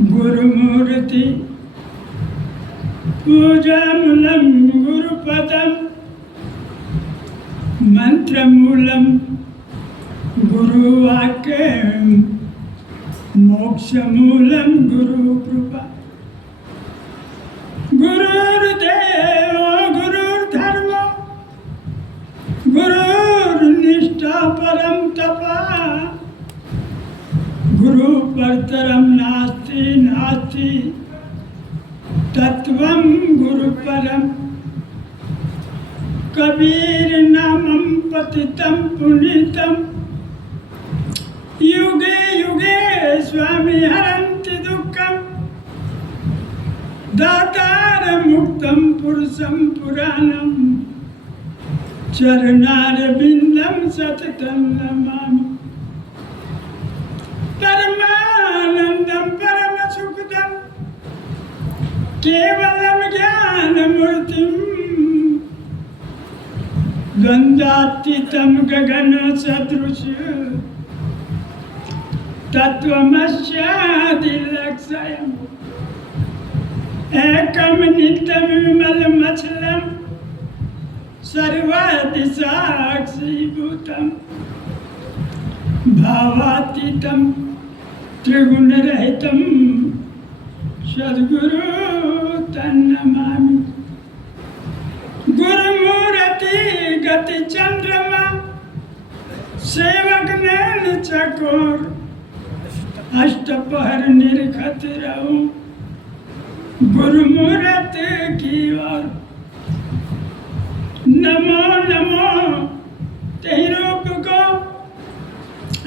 गुरुमूर्ति पूजामूलं गुरुपदं मंत्रमूलं गुरुवाक्यं मोक्षमूलं गुरुकृपा। गुरुर्देवो गुरुर्धर्मो गुरुर्निष्ठा परं तपः। गुरु परतरं नास्ति नास्ति तत्वं गुरु परम। कबीर नामं पतितं पुनीतं युगे युगे स्वामी हरन्ति दुःखं। दातार मुक्तं पुरुषं पुराणं चरणारविन्दं सततं नमामि। परमानन्दं परमसुखदं केवलं ज्ञानमूर्तिं द्वन्द्वातीतं गगनसदृशं तत्त्वमस्यादिलक्ष्यम्। एकं नित्यं विमलमचलं सर्वदिशाक्षीभूतं भावातीतं त्रिगुणरहितं सद्गुरु तन्नमामि। गुरुमूर्ति गति चंद्रमा सेवक नैन चकोर अष्टपहर निरखत रहूं गुरुमूर्ति की ओर। नमो नमो तेहि रूप को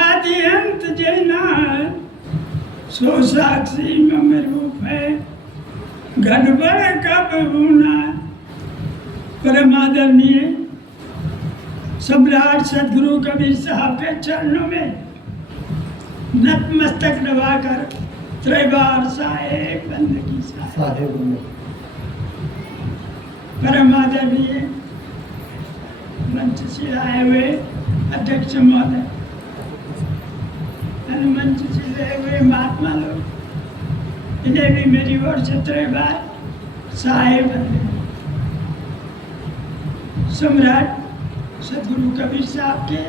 आदि अंत जयनाथ सो साक्षी मम रूप है गड़बड़ कब होना। परमादरणीय सम्राट सदगुरु कबीर साहब के चरणों में नतमस्तक दबाकर त्रैबार साहेब बंदगी साहेब। परमादरणीय मंच से आए हुए अध्यक्ष महोदय, मंच से गए हुए महात्मा लोग, इन्हें भी मेरी ओर से त्रैबार साहेब बंदगी। सम्राट सदगुरु कबीर साहब के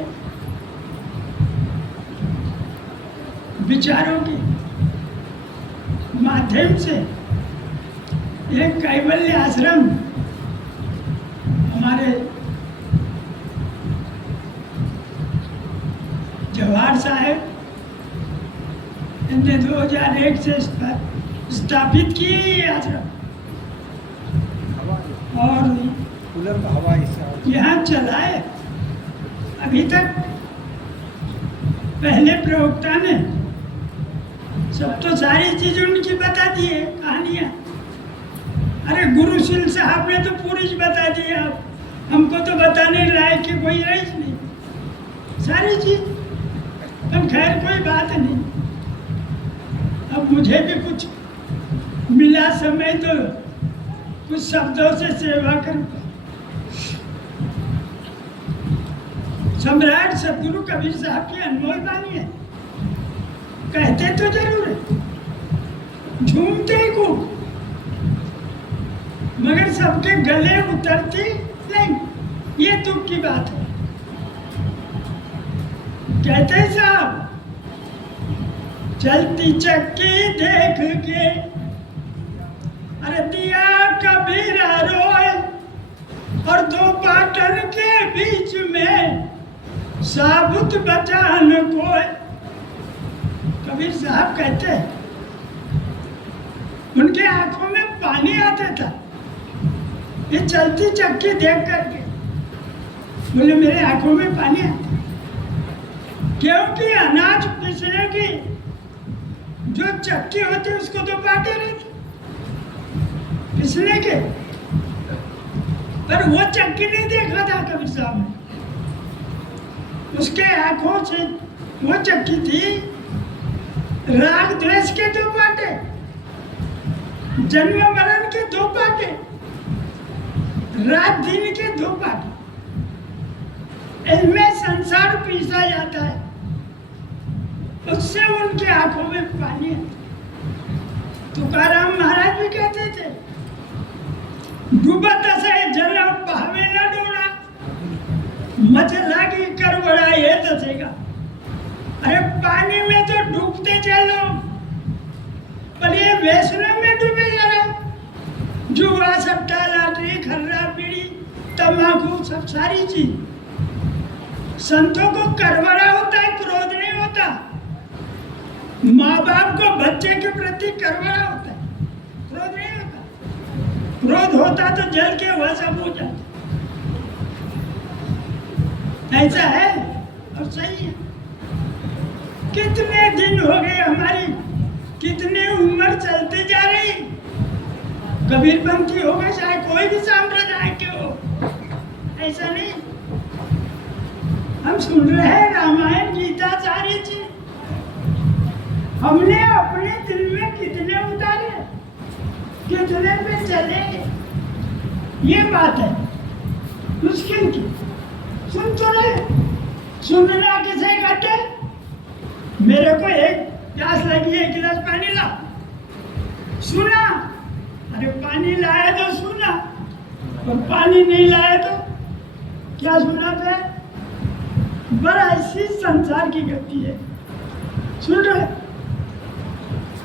विचारों के माध्यम से एक कैवल्य आश्रम हमारे जवाहर साहब इनने 2001 से स्थापित किए ये आश्रम और यहाँ चला है अभी तक। पहले प्रवक्ता ने सब तो सारी चीज उनकी बता दी है, कहानियाँ। अरे गुरुशील साहब ने तो पूरी बता दी है, अब हमको तो बताने लायक कि कोई रही नहीं सारी चीज। अब खैर कोई बात नहीं, अब मुझे भी कुछ मिला समय तो कुछ शब्दों से सेवा करूँगा। सम्राट सदगुरु कबीर साहब की अनमोल वाणी है, कहते तो जरूर है, झूमते को मगर सबके गले उतरती नहीं, ये दुख की बात है। कहते साहब चलती चक्की देख के अरे दिया कबीरा रोए और दो पाटन के बीच में साबुत बचा न कोई। कबीर साहब कहते हैं उनके आंखों में पानी आता था ये चलती चक्की देख करके। बोले मेरे आंखों में पानी आता क्योंकि अनाज पीसने की जो चक्की होती है उसको तो पाटे रहते पीसने के, पर वो चक्की नहीं देखा था कबीर साहब ने। उसके आंखों से वो चक्की थी राग द्वेष के दो पाटे, जन्म मरण के दो पाटे, रात दिन के दो पाटे, इनमें संसार पीसा जाता है, उससे उनकी आंखों में पानी आता। तुकाराम महाराज भी कहते थे, डूबत से जल बहावे न डोड़ा, मच लागी कर बड़ा ये दसेगा। अरे पानी में तो डूबते चलो, पर ये वैष्णव में डूबे जा रहे, जुआ सट्टा लाटरी खर्रा पीड़ी तम्बाकू सब सारी चीज। संतों को करवड़ा होता है, क्रोध नहीं होता। माँ बाप को बच्चे के प्रति करवड़ा होता है, क्रोध नहीं होता। क्रोध होता तो जल के वह सब हो जाता। ऐसा है और सही है। कितने दिन हो गए हमारी, कितनी उम्र चलते जा रही, कबीरपंथी हो गए चाहे कोई भी सांप्रदाय के हो, ऐसा नहीं। हम सुन रहे हैं रामायण गीता सारी चीज, हमने अपने दिल में कितने उतारे, कितने पे चले, ये बात है मुश्किल की। सुन तो रहे, सुनना किसे कहते? मेरे को एक प्यास लगी है, 1 गिलास पानी ला, सुना। अरे पानी लाया तो सुना, और पानी नहीं लाया तो क्या सुना था? बड़ा ऐसी संसार की गति है। सुन रहे,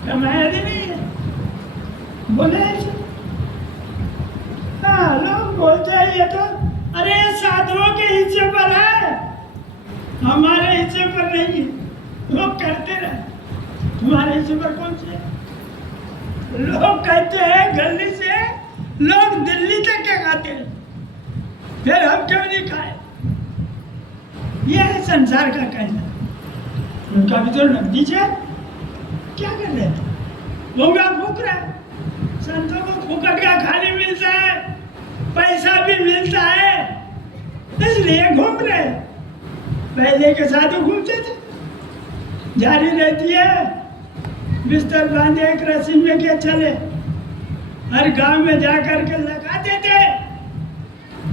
कमाया नहीं है, बोले ऐसे। हाँ, लोग बोलते हैं ये तो अरे साधुओं के हिस्से पर है, हमारे हिस्से पर नहीं है। लोग करते रहे, तुम्हारे हिस्से पर कौन से? लोग कहते हैं गली से लोग दिल्ली तक के खाते हैं, फिर हम क्यों नहीं खाए? यह है संसार का कहना। उनका भी तो नकदी है, क्या कर रहे थे? होगा फूक रहा है। संतों को फूकट का खाने मिलता है, पैसा भी मिलता है, इसलिए घूम रहे। पहले के साधु घूमते थे, जारी रहती है, बिस्तर बांधे एक रस्सी में के चले, हर गांव में जाकर के लगाते थे।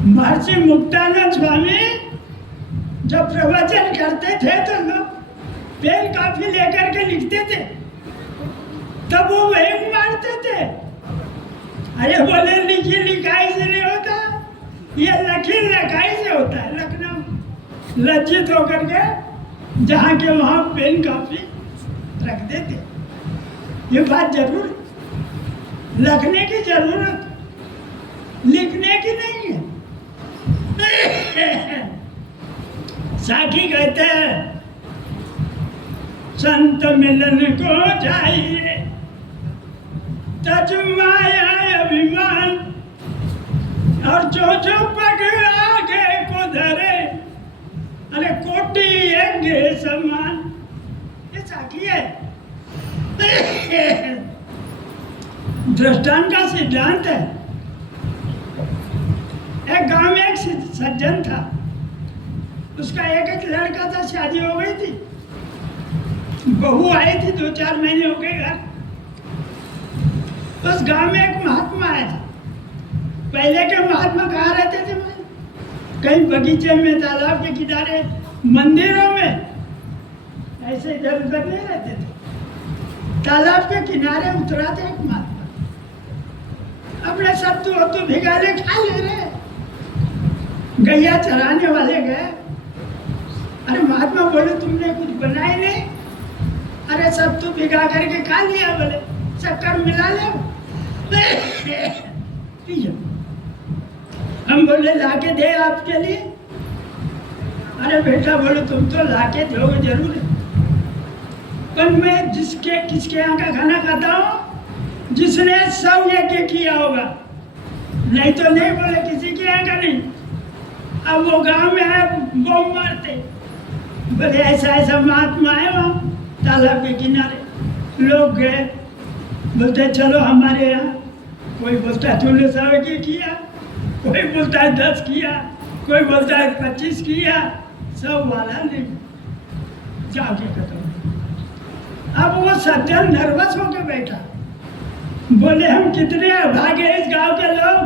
महर्षि मुक्तानंद स्वामी जब प्रवचन करते थे तो लोग पेन काफी लेकर के लिखते थे, तब वो वही मारते थे। अरे बोले लिखी लिखाई से नहीं होता, ये लखी लखाई से होता है। लखनऊ लज्जित होकर के जहाँ के वहाँ पेन काफी रख देते। ये बात जरूर लिखने की जरूरत, लिखने की नहीं है। साखी कहते हैं संत मिलन को जाइए तज माया अभिमान, और जो पग आगे को धरे अरे कोटि यज्ञ समान। ये साखी है। दृष्टांत का सिद्धांत है। एक गांव में एक सज्जन था, उसका एक लड़का था, शादी हो गई थी, बहू आई थी, 2-4 महीने हो गए घर। उस गांव में एक महात्मा आया था। पहले के महात्मा कहाँ रहते थे? कहीं बगीचे में, तालाब के किनारे, मंदिरों में, ऐसे इधर उधर नहीं रहते थे। तालाब के किनारे उतरा था एक महात्मा, अपने सत्तू वत्तू भिगाले खा ले रहे, गैया चराने वाले गए। अरे महात्मा बोले तुमने कुछ बनाए नहीं? अरे सत्तू भिगा करके खा लिया। बोले शक्कर मिला ले, हम बोले लाके दे आपके लिए। अरे बेटा, बोले तुम तो लाके दोगे जरूर है, पर मैं किसके यहाँ का खाना खाता हूँ जिसने 100 यज्ञ किया होगा, नहीं तो नहीं। बोले किसी के यहाँ का नहीं। अब वो गांव में है, बम मारते। बोले ऐसा महात्मा है वहाँ तालाब के किनारे। लोग गए, बोलते चलो हमारे यहाँ। कोई बोलता है तूने 100 यज्ञ किया, कोई बोलता है 10 किया, कोई बोलता है 25 किया। सब वाला नहीं, जाके खत्म। अब वो सज्जन नर्वस होके बैठा, बोले हम कितने भागे इस गांव के लोग।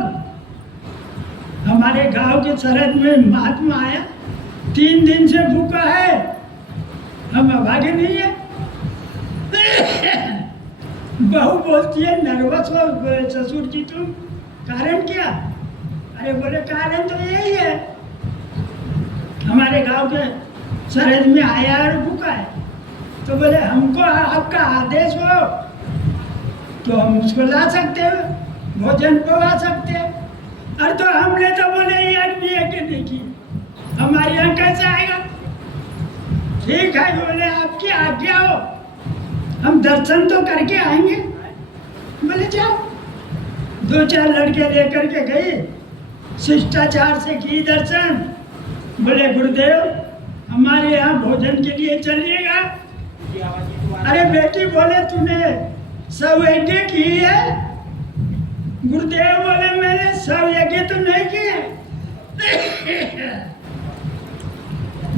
हमारे गांव के सरहद में महात्मा आया, 3 दिन से भूखा है, हम अभागे नहीं है। बहू बोलती है नर्वस हो ससुर जी तुम, कारण क्या? अरे बोले कारण तो यही है, हमारे गांव के सरहद में आया और भूखा है, तो बोले हमको आपका आदेश हो तो हम उसको ला सकते हो, भोजन पवा सकते हैं। अरे तो हमने तो बोले एक भी एक देखी, हमारे यहाँ कैसे आएगा? ठीक है बोले आपकी आज्ञा हो, हम दर्शन तो करके आएंगे। बोले जाओ। 2-4 लड़के लेकर के गए, शिष्टाचार से की दर्शन। बोले गुरुदेव हमारे यहाँ भोजन के लिए चलिएगा। अरे बेटी बोले तूने सब यज्ञ की है? गुरुदेव बोले मैंने सब यज्ञ तो नहीं किए,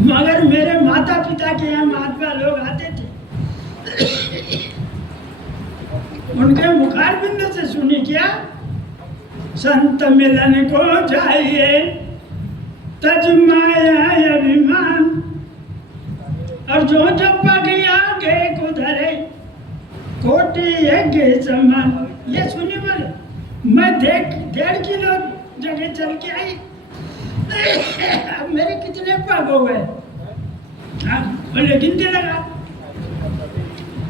मगर मेरे माता पिता के यहाँ महात्मा लोग आते थे, उनके मुखार बिंद से सुनी क्या? संत मिलन को जाइए तज माया अभिमान, और जो जब पग आगे को धरे कोटि यज्ञ समान। ये सुनी बोले मैं 1.5 किलो जगह चल के आई, अब मेरे कितने पग हो गए? हाँ बोले गिनती लगा,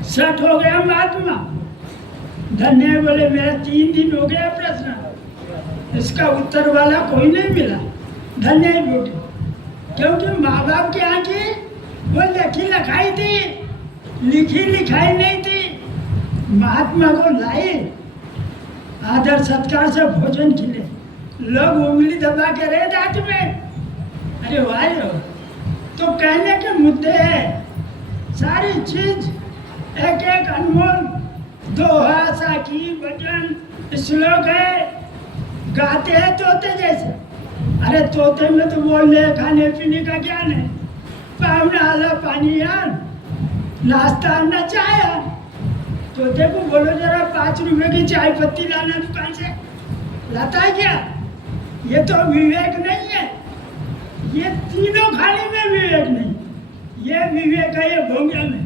60 हो गया महात्मा। धन्य बोले मेरा 3 दिन हो गया प्रश्न, इसका उत्तर वाला कोई नहीं मिला। धन्य बेटी, क्योंकि माँ बाप की आंखें वो लिखी लिखाई थी, लिखी लिखाई नहीं थी। महात्मा को लाए, आदर सत्कार से भोजन खिले, लोग उंगली दबा के रहे दांत में। अरे वाह, तो कहने के मुद्दे है, सारी चीज एक एक अनमोल, दोहा साखी भजन श्लोक है, गाते हैं तोते जैसे। अरे तोते में तो बोलने खाने पीने का ज्ञान है, पावना आला पानी यान, नाश्ता न चाय। तोते को बोलो जरा 5 रुपए की चाय पत्ती लाना दुकान से, लाता है क्या? ये तो विवेक नहीं है, ये तीनों खाने में विवेक नहीं, ये विवेक है ये भोंगे में।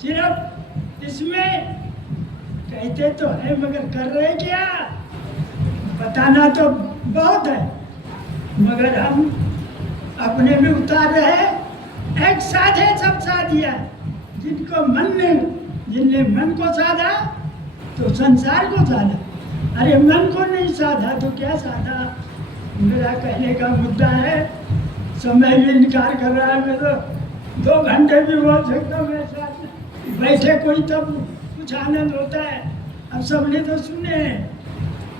सिर्फ इसमें कहते तो है मगर कर रहे क्या? बताना तो बहुत है, मगर हम अपने में उतार रहे। एक साधे सब साधिया, जिनको मन ने, जिनने मन को साधा तो संसार को साधा, अरे मन को नहीं साधा तो क्या साधा? मेरा कहने का मुद्दा है, समय भी इनकार कर रहा है। मैं तो 2 घंटे भी बोल सकता हूँ, मेरे साथ बैठे कोई तब कुछ आनंद होता है। अब सबने तो सुने,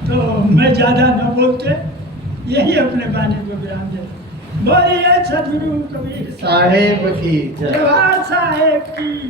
तो मैं ज़्यादा न बोलते, यही अपने बानी को विराम देता। बोलिए सदगुरु कबीर साहेब की जय। जवाहर साहेब की।